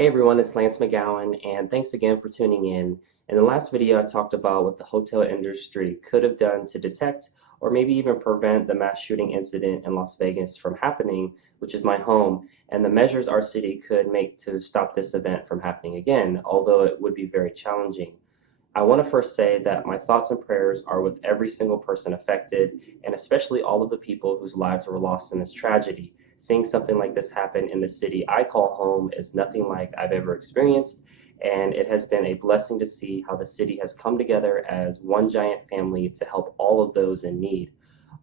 Hey everyone, it's Lance McGowan, and thanks again for tuning in. In the last video, I talked about what the hotel industry could have done to detect or maybe even prevent the mass shooting incident in Las Vegas from happening, which is my home, and the measures our city could make to stop this event from happening again, although it would be very challenging. I want to first say that my thoughts and prayers are with every single person affected, and especially all of the people whose lives were lost in this tragedy. Seeing something like this happen in the city I call home is nothing like I've ever experienced, and it has been a blessing to see how the city has come together as one giant family to help all of those in need.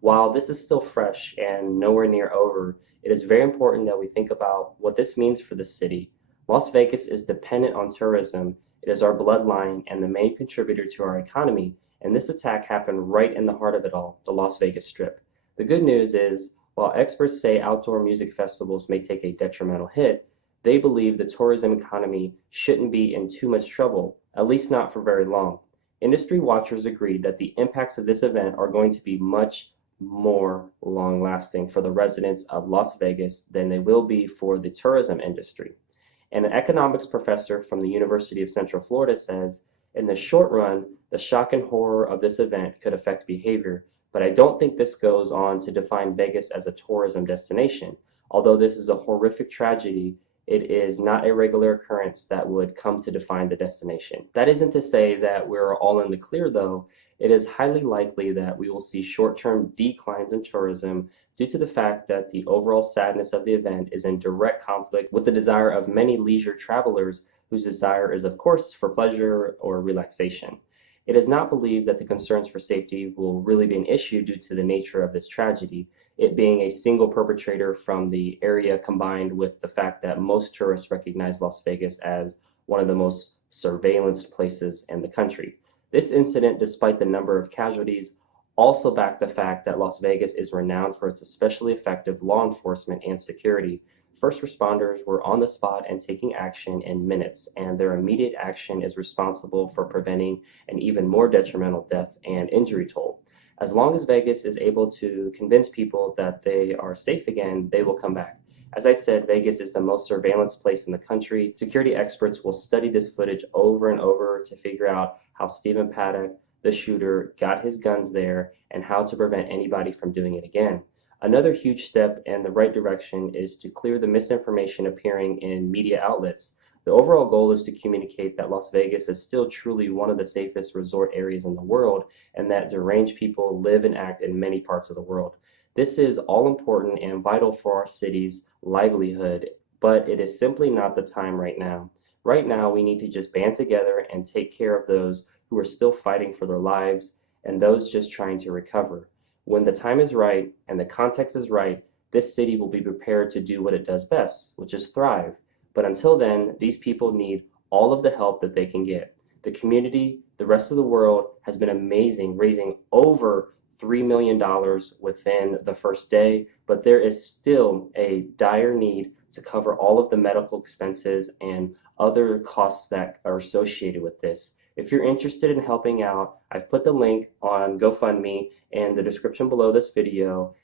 While this is still fresh and nowhere near over, it is very important that we think about what this means for the city. Las Vegas is dependent on tourism. It is our bloodline and the main contributor to our economy, and this attack happened right in the heart of it all, the Las Vegas Strip. The good news is, while experts say outdoor music festivals may take a detrimental hit, they believe the tourism economy shouldn't be in too much trouble, at least not for very long. Industry watchers agreed that the impacts of this event are going to be much more long-lasting for the residents of Las Vegas than they will be for the tourism industry. And an economics professor from the University of Central Florida says, in the short run, the shock and horror of this event could affect behavior, but I don't think this goes on to define Vegas as a tourism destination. Although this is a horrific tragedy, it is not a regular occurrence that would come to define the destination. That isn't to say that we're all in the clear, though. It is highly likely that we will see short-term declines in tourism due to the fact that the overall sadness of the event is in direct conflict with the desire of many leisure travelers whose desire is, of course, for pleasure or relaxation. It is not believed that the concerns for safety will really be an issue due to the nature of this tragedy, it being a single perpetrator from the area combined with the fact that most tourists recognize Las Vegas as one of the most surveillanced places in the country. This incident, despite the number of casualties, also backed the fact that Las Vegas is renowned for its especially effective law enforcement and security. First responders were on the spot and taking action in minutes, and their immediate action is responsible for preventing an even more detrimental death and injury toll. As long as Vegas is able to convince people that they are safe again, they will come back. As I said, Vegas is the most surveillance place in the country. Security experts will study this footage over and over to figure out how Stephen Paddock, the shooter, got his guns there and how to prevent anybody from doing it again. Another huge step in the right direction is to clear the misinformation appearing in media outlets. The overall goal is to communicate that Las Vegas is still truly one of the safest resort areas in the world and that deranged people live and act in many parts of the world. This is all important and vital for our city's livelihood, but it is simply not the time right now. Right now, we need to just band together and take care of those who are still fighting for their lives and those just trying to recover. When the time is right and the context is right, this city will be prepared to do what it does best, which is thrive. But until then, these people need all of the help that they can get. The community, the rest of the world has been amazing, raising over $3 million within the first day, but there is still a dire need to cover all of the medical expenses and other costs that are associated with this. If you're interested in helping out, I've put the link on GoFundMe in the description below this video,